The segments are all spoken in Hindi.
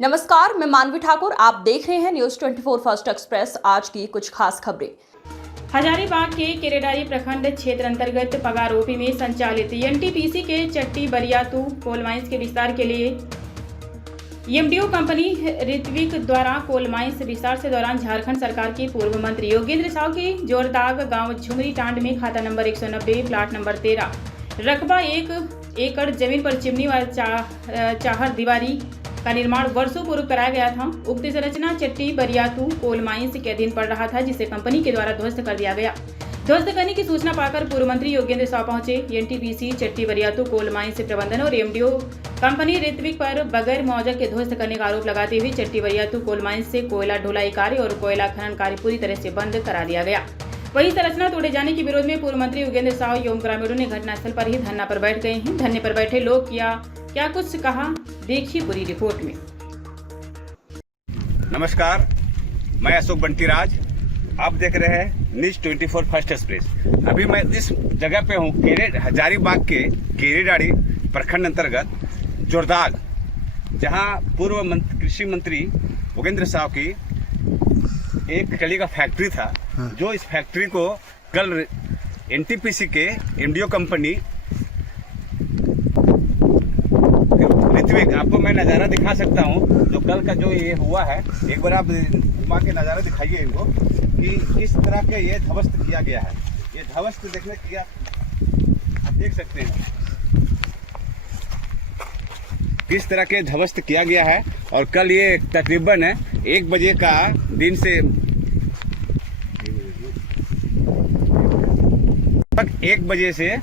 नमस्कार, मैं मानवी ठाकुर। आप देख रहे हैं न्यूज 24 फर्स्ट एक्सप्रेस। आज की कुछ खास खबरें। हजारीबाग के केरेडारी प्रखंड क्षेत्र अंतर्गत पगारोपी में संचालित एनटीपीसी के चट्टी बरियातू कोल माइंस के विस्तार के लिए एमडीओ कंपनी ऋत्विक द्वारा कोल माइंस विस्तार से दौरान झारखंड सरकार के पूर्व मंत्री योगेंद्र साव की जोरदाग गांव झुमरी टांड में खाता नंबर 190 प्लाट नंबर 13 रकबा 1 एकड़ जमीन पर चिमनी व चाहर दीवारी का निर्माण वर्षों पूर्व कराया गया था। उक्त संरचना चट्टी बरियातू कोल माइंस के अधीन पड़ रहा था, जिसे कंपनी के द्वारा ध्वस्त कर दिया गया। ध्वस्त करने की सूचना पाकर पूर्व मंत्री योगेंद्र साव पहुंचे। एनटीपीसी चट्टी बरियातू कोल माइंस प्रबंधन और एमडीओ कंपनी ऋत्विक पर बगैर मुआवजा के ध्वस्त करने का आरोप लगाते हुए चट्टी बरियातू कोल माइंस से कोयला ढुलाई कार्य और कोयला खनन कार्य पूरी तरह से बंद करा दिया गया। वहीं संरचना तोड़े जाने के विरोध में पूर्व मंत्री योगेंद्र साव एवं ग्रामीणों ने घटनास्थल पर ही धरना पर बैठ गए हैं। धरने पर बैठे लोग क्या कुछ कहा, देखिए पूरी रिपोर्ट में। नमस्कार, मैं अशोक बंटीराज। आप देख रहे हैं न्यूज 24 फर्स्ट एक्सप्रेस। अभी मैं इस जगह पे हूँ हजारीबाग के केरेडारी प्रखंड अंतर्गत जोरदाग, जहाँ पूर्व कृषि मंत्री योगेंद्र साव की एक कली का फैक्ट्री था। जो इस फैक्ट्री को कल एनटीपीसी के एमडीओ कंपनी ऋत्विक, आपको मैं नज़ारा दिखा सकता हूँ जो कल का जो ये हुआ है। एक बार आप घुमा के नज़ारा दिखाइए इनको कि किस तरह के ये ध्वस्त किया गया है। ये ध्वस्त देखने किया आप देख सकते हैं किस तरह के ध्वस्त किया गया है। और कल ये तकरीबन 1 बजे का दिन से 1 बजे से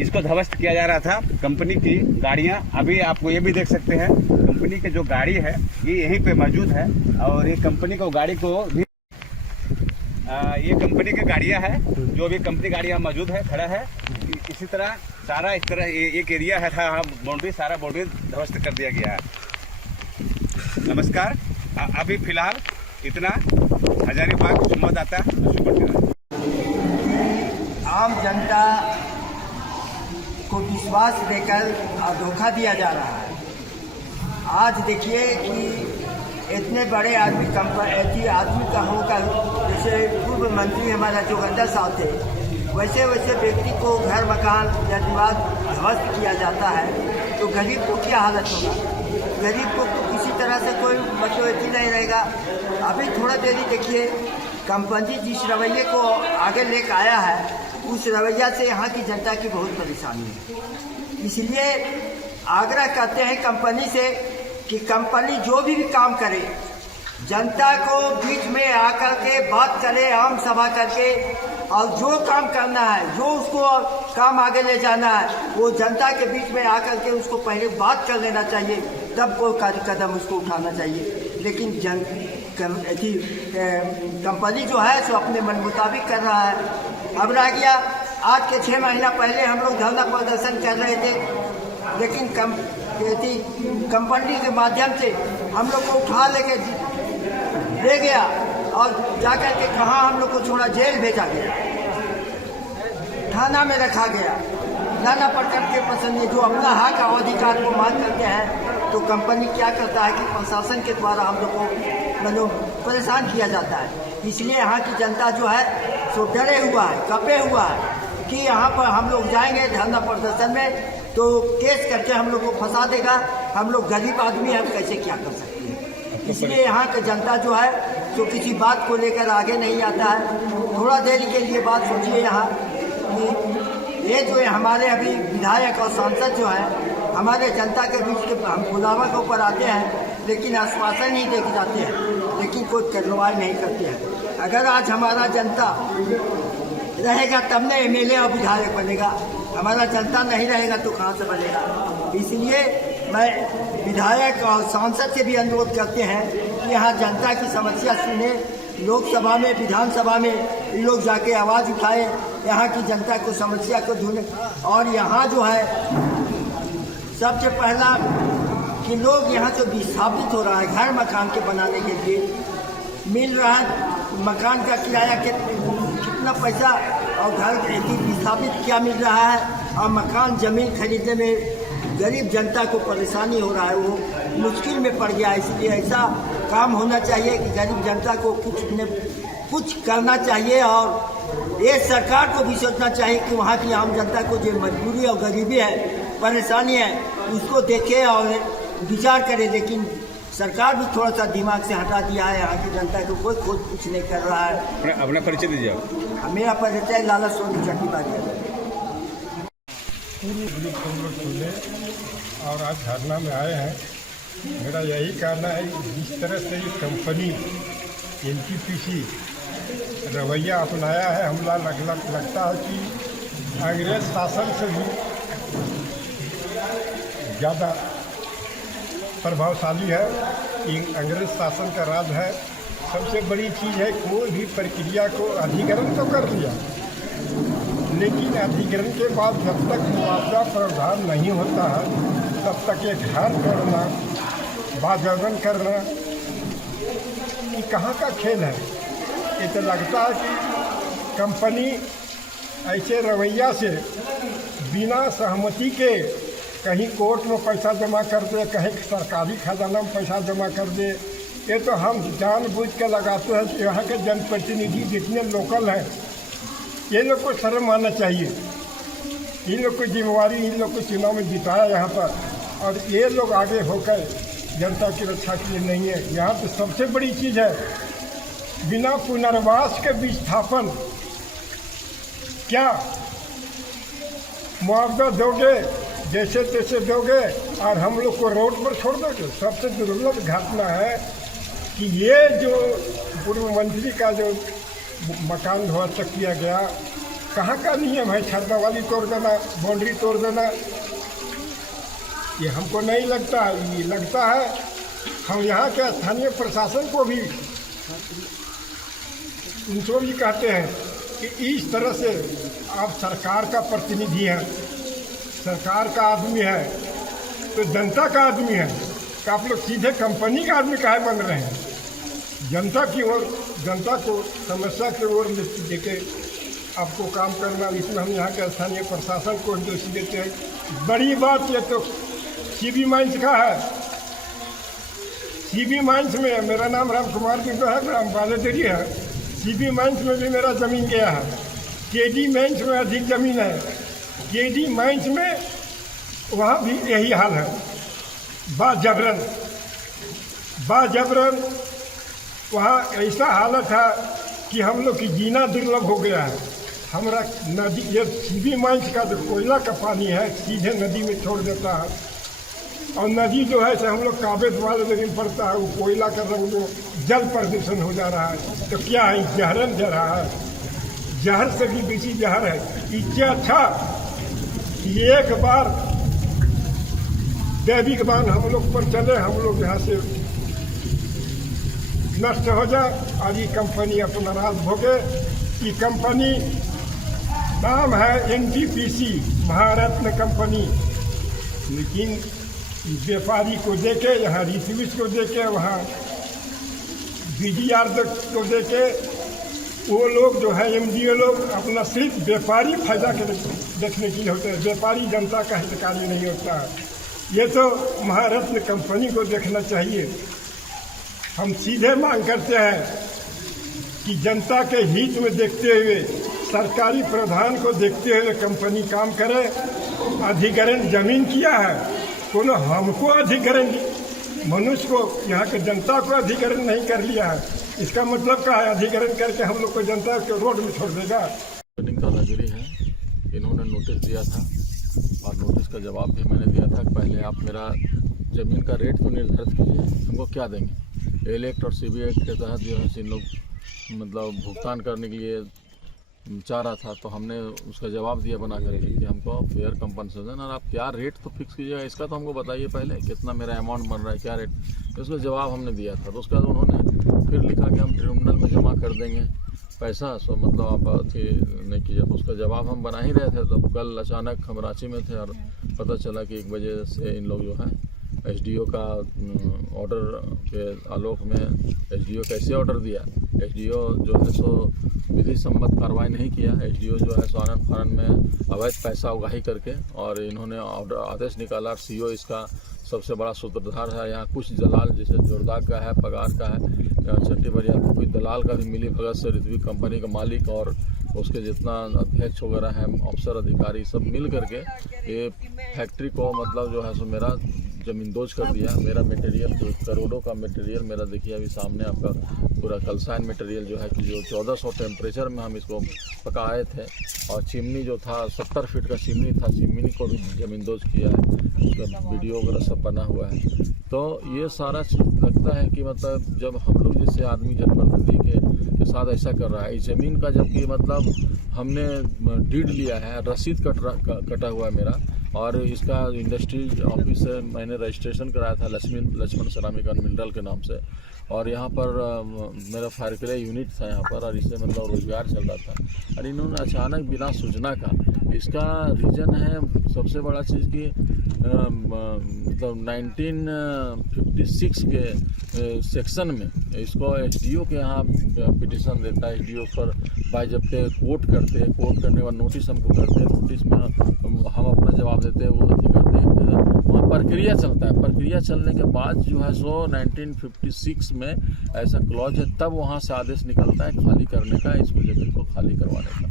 इसको ध्वस्त किया जा रहा था। कंपनी की गाड़ियां, अभी आपको ये भी देख सकते हैं, कंपनी की जो गाड़ी है ये यहीं पे मौजूद है। और ये कंपनी को गाड़ी को भी ये कंपनी की गाड़ियां है, जो भी कंपनी गाड़ियां मौजूद है, खड़ा है। इसी तरह सारा इस तरह एक एरिया है था, बाउंड्री, सारा बाउंड्री ध्वस्त कर दिया गया है। नमस्कार, अभी फिलहाल इतना। हजारीबाग संवाददाता अशोक बंटीराज। आम जनता को विश्वास देकर धोखा दिया जा रहा है। आज देखिए कि इतने बड़े आदमी का होकर, जैसे पूर्व मंत्री हमारा जोगेंद्र साव थे, वैसे व्यक्ति को घर मकान या दीवार ध्वस्त किया जाता है तो गरीब को क्या हालत होगा। गरीब को तो किसी तरह से कोई मचोती नहीं रहेगा। अभी थोड़ा देरी देखिए, कंपनी जिस रवैये को आगे लेकर आया है, उस रवैया से यहाँ की जनता की बहुत परेशानी है। इसलिए आग्रह करते हैं कंपनी से कि कंपनी जो भी काम करे, जनता को बीच में आकर के बात करे, आम सभा करके, और जो काम करना है, जो उसको काम आगे ले जाना है, वो जनता के बीच में आकर के उसको पहले बात कर लेना चाहिए, तब कोई कदम उसको उठाना चाहिए। लेकिन कंपनी जो है सो अपने मन मुताबिक कर रहा है। अब रह गया, आज के 6 महीना पहले हम लोग धरना प्रदर्शन कर रहे थे, लेकिन कंपनी के माध्यम से हम लोग को उठा लेके ले गया और जाकर के कहाँ हम लोग को छोड़ा, जेल भेजा गया, थाना में रखा गया। नाना प्रकार के पसंद जो अपना हक और अधिकार को मांग करते हैं, तो कंपनी क्या करता है कि प्रशासन के द्वारा हम लोग को परेशान किया जाता है। इसलिए यहाँ की जनता जो है सो डरे हुआ है, कपे हुआ है कि यहाँ पर हम लोग जाएंगे धरना प्रदर्शन में तो केस करके हम लोग को फंसा देगा। हम लोग गरीब आदमी, हम कैसे क्या कर सकते हैं। इसलिए यहाँ की जनता जो है तो किसी बात को लेकर आगे नहीं आता है। थोड़ा देरी के लिए बात सोचिए यहाँ कि ये जो है हमारे अभी विधायक और सांसद जो है हमारे जनता के बीच के बुलावा के ऊपर आते हैं, लेकिन आश्वासन ही देके जाते हैं, लेकिन कोई कार्रवाई नहीं करते हैं। अगर आज हमारा जनता रहेगा तब न एमएलए और विधायक बनेगा, हमारा जनता नहीं रहेगा तो कहाँ से बनेगा। इसलिए मैं विधायक और सांसद से भी अनुरोध करते हैं कि यहाँ जनता की समस्या सुने, लोकसभा में, विधानसभा में इन लोग जाके आवाज़ उठाए, यहाँ की जनता को समस्या को ढूंढे। और यहाँ जो है सबसे पहला कि लोग यहाँ से विस्थापित हो रहा है, घर मकान के बनाने के लिए मिल रहा है, मकान का किराया कितना पैसा और घर की विस्थापित क्या मिल रहा है, और मकान ज़मीन खरीदने में गरीब जनता को परेशानी हो रहा है। वो मुश्किल में पड़ गया। इसलिए ऐसा काम होना चाहिए कि गरीब जनता को कुछ करना चाहिए और ये सरकार को भी सोचना चाहिए कि वहाँ की आम जनता को जो मजबूरी और गरीबी है, परेशानी है, उसको देखे और विचार करे। लेकिन सरकार भी थोड़ा सा दिमाग से हटा दिया है। यहाँ की जनता को कोई खुद कुछ नहीं कर रहा है। अपना परिचय दीजिए आप। मेरा परिचय लाला सोनी चट्टी बारी है। पूर्व ग्रुप हम लोग खुले और आज धरना में आए हैं। मेरा यही कहना है कि जिस तरह से ये कंपनी एनटीपीसी रवैया अपनाया है, हमला लगता है कि अंग्रेज शासन से भी ज़्यादा प्रभावशाली है। अंग्रेज शासन का राज है। सबसे बड़ी चीज़ है, कोई भी प्रक्रिया को अधिग्रहण तो कर लिया, लेकिन अधिग्रहण के बाद जब तक मुआवजा प्रावधान नहीं होता है तब तक ये घर करना, बाजारन करना, ये कहाँ का खेल है। ये तो लगता है कि कंपनी ऐसे रवैया से बिना सहमति के कहीं कोर्ट में पैसा जमा कर दे, कहीं सरकारी खजाना में पैसा जमा कर दे। ये तो हम जानबूझ के लगाते हैं कि यहाँ के जनप्रतिनिधि जितने लोकल हैं, ये लोग को शर्म आना चाहिए। इन लोग की जिम्मेवारी इन लोग को चुनाव में जिताया यहाँ पर, और ये लोग आगे होकर जनता की रक्षा के लिए नहीं है। यहाँ तो सबसे बड़ी चीज़ है, बिना पुनर्वास के विस्थापन। क्या मुआवजा दोगे, जैसे तैसे दोगे और हम लोग को रोड पर छोड़ दोगे। सबसे दुर्लभ घटना है कि ये जो पूर्व मंत्री का जो मकान ध्वस्त किया गया, कहाँ का नियम है छरना वाली तोड़ देना, बाउंड्री तोड़ देना। ये हमको नहीं लगता। ये लगता है हम यहाँ के स्थानीय प्रशासन को भी, उनको भी कहते हैं कि इस तरह से आप सरकार का प्रतिनिधि हैं, सरकार का आदमी है, तो जनता का आदमी है, कि आप लोग सीधे कंपनी का आदमी काहे बन रहे हैं। जनता की ओर, जनता को समस्या की ओर देके आपको काम करना, इसमें हम यहाँ के स्थानीय प्रशासन को दोषी देते हैं। बड़ी बात ये तो सीबी माइंस का है। सीबी माइंस में मेरा नाम राम कुमार जी है, ग्राम बालेदरी है। सीबी माइंस में भी मेरा ज़मीन गया है। केडी माइंस में अधिक ज़मीन है। केडी माइंस में वहाँ भी यही हाल है। बाजबरन वहाँ ऐसा हालत है कि हम लोग की जीना दुर्लभ हो गया है। हमारा नदी, ये सीबी माइंस का जो कोयला का पानी है, सीधे नदी में छोड़ देता है, और नदी जो है से हम लोग काबे वाले जमीन पड़ता है, वो कोयला का रंग वो जल प्रदूषण हो जा रहा है। तो क्या है, जहरन दे रहा है। जहर से भी बेसी जहर है। इससे अच्छा कि एक बार दैविक बान हम लोग पर चले, हम लोग यहाँ से नष्ट हो जाए और ये कंपनी अपना राज भोगे। ये कंपनी नाम है एनटीपीसी, महारत्न कंपनी, लेकिन व्यापारी को देके, यहाँ रिसर्विस को देके, वहाँ बीडीआर को देके, वो लोग जो है एमडीओ लोग अपना सिर्फ व्यापारी फायदा के देखने के लिए होते हैं। व्यापारी जनता का हितकारी नहीं होता है। ये तो महारत्न कंपनी को देखना चाहिए। हम सीधे मांग करते हैं कि जनता के हित में देखते हुए, सरकारी प्रावधान को देखते हुए कंपनी काम करे। अधिग्रहण जमीन किया है, कोनो हमको अधिग्रहण, मनुष्य को, यहाँ के जनता को अधिग्रहण नहीं कर लिया है। इसका मतलब क्या है, अधिग्रहण करके हम लोग को जनता के रोड में छोड़ देगा। कालागिरी है, इन्होंने नोटिस दिया था और नोटिस का जवाब भी मैंने दिया था कि पहले आप मेरा ज़मीन का रेट तो निर्धारित कीजिए, हमको क्या देंगे। एल एक्ट और सीबी एक्ट के तहत जो है इन लोग मतलब भुगतान करने के लिए चाह रहा था, तो हमने उसका जवाब दिया बना करके कि हमको फेयर कंपनसेशन, और आप क्या रेट तो फिक्स कीजिएगा, इसका तो हमको बताइए पहले कितना मेरा अमाउंट बन रहा है, क्या रेट। तो उसका जवाब हमने दिया था। तो उसके बाद उन्होंने फिर लिखा कि हम ट्रिब्यूनल में जमा कर देंगे पैसा, सो मतलब आप अथी नहीं कीजिए। तो उसका जवाब हम बना ही रहे थे, तब कल अचानक हम रांची में थे और पता चला कि 1 बजे से इन लोग जो है एसडीओ का ऑर्डर के आलोक में, एसडीओ कैसे ऑर्डर दिया, एसडीओ जो है सो विधि सम्मत कार्रवाई नहीं किया। एसडीओ जो है सो आनंद फानन में अवैध पैसा उगाही करके और इन्होंने ऑर्डर आदेश निकाला, सीओ इसका सबसे बड़ा सूत्रधार है। यहाँ कुछ दलाल जैसे जोरदा का है, पगार का है, चट्टी बरिया को कोई दलाल का भी मिली भगत से ऋत्विक कंपनी का मालिक और उसके जितना अध्यक्ष वगैरह हैं, अफसर अधिकारी सब मिल करके ये फैक्ट्री को मतलब जो है सो मेरा ज़मींदोज कर दिया। मेरा मटेरियल करोड़ों का मटेरियल मेरा देखिए अभी सामने आपका पूरा कलसाइन मटेरियल जो है कि जो 1400 टेम्परेचर में हम इसको पकाए थे और चिमनी जो था 70 फीट का चिमनी था, चिमनी को भी ज़मींदोज किया है, उसका वीडियो वगैरह सब बना हुआ है। तो ये सारा चीज़ लगता है कि मतलब जब हम लोग जैसे आदमी जनप्रतिनिधि के साथ ऐसा कर रहा है, इस ज़मीन का जबकि मतलब हमने डीड लिया है, रसीद कटा हुआ है मेरा, और इसका इंडस्ट्री ऑफिस से मैंने रजिस्ट्रेशन कराया था लक्ष्मण सेरामिक एंड मिनरल के नाम से, और यहाँ पर मेरा फायर क्ले यूनिट था यहाँ पर, और इससे मतलब रोजगार चल रहा था। और इन्होंने अचानक बिना सूचना का, इसका रीज़न है सबसे बड़ा चीज़ कि मतलब 1956 के सेक्शन में इसको एसडीओ के यहाँ पिटीशन देता है। एसडीओ पर बाइजप्ते कोर्ट करते हैं, कोर्ट करने के बाद नोटिस हमको करते हैं, नोटिस में हम अपना जवाब देते हैं, वो अथी करते हैं, फिर वहाँ प्रक्रिया चलता है। प्रक्रिया चलने के बाद जो है सो 1956 में ऐसा क्लॉज है, तब वहाँ से आदेश निकलता है खाली करने का, इसको जमीन को खाली करवाने का।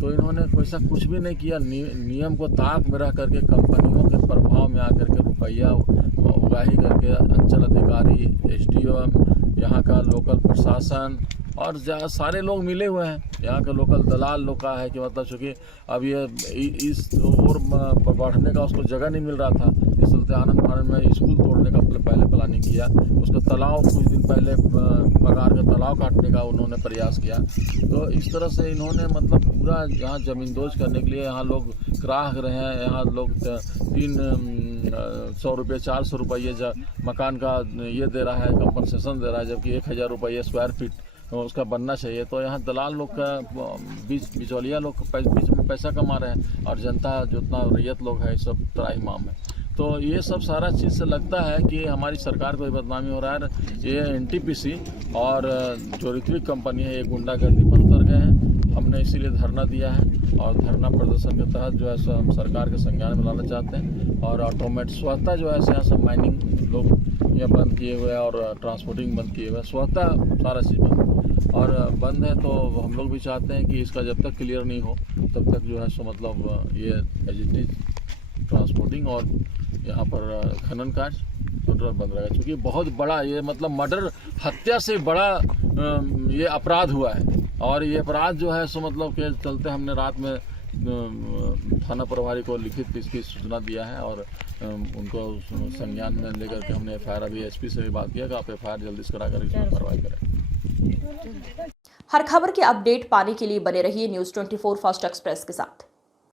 तो इन्होंने वैसा कुछ भी नहीं किया, नियम को ताक में रह करके कंपनियों के प्रभाव में आकर के रुपया उगाही करके अंचल अधिकारी, एसडीओ, यहाँ का लोकल प्रशासन और सारे लोग मिले हुए हैं। यहाँ के लोकल दलाल लोग का है कि मतलब चूँकि अब ये इस ओर बढ़ने का उसको जगह नहीं मिल रहा था, इस चलते आनंद फानंद में स्कूल तोड़ने का पहले प्लानिंग किया, उसका तालाब कुछ दिन पहले पगार का तालाब काटने का उन्होंने प्रयास किया। तो इस तरह से इन्होंने मतलब पूरा यहाँ ज़मींदोज करने के लिए यहाँ लोग ग्राह रहे हैं। यहाँ लोग 300 रुपये 400 रुपये मकान का ये दे रहा है, कंपनसेशन दे रहा है, जबकि 1000 रुपये स्क्वायर फीट उसका बनना चाहिए। तो यहाँ दलाल लोग का बिचौलिया लोग बीच में पैसा कमा रहे हैं, और जनता जितना रैयत लोग है सब त्राहिमाम है। तो ये सब सारा चीज़ से लगता है कि हमारी सरकार को बदनामी हो रहा है। ये एनटीपीसी और जो ऋत्विक कंपनी है ये गुंडागर्दी पर उतर गए हैं। हमने इसीलिए धरना दिया है, और धरना प्रदर्शन के तहत जो है सो हम सरकार के संज्ञान में लाना चाहते हैं, और ऑटोमेट स्वतः जो है यहाँ सब माइनिंग लोग ये बंद किए हुए हैं और ट्रांसपोर्टिंग बंद किए हुए हैं, स्वतः सारा चीज़ बंद और बंद है। तो हम लोग भी चाहते हैं कि इसका जब तक क्लियर नहीं हो तब तक जो है सो मतलब ये एजिटिव ट्रांसपोर्टिंग और यहाँ पर खनन कार्य टोटल बंद रहेगा, क्योंकि बहुत बड़ा ये मतलब मर्डर, हत्या से बड़ा ये अपराध हुआ है। और ये अपराध जो है सो मतलब के चलते हमने रात में थाना प्रभारी को लिखित इसकी सूचना दिया है, और उनको संज्ञान में लेकर के हमने एफआईआर अभी एसपी से भी बात किया कि आप एफआईआर जल्दी से कराकर इसमें कार्रवाई करें। हर खबर की अपडेट पाने के लिए बने रहिए न्यूज़ 24 फास्ट एक्सप्रेस के साथ।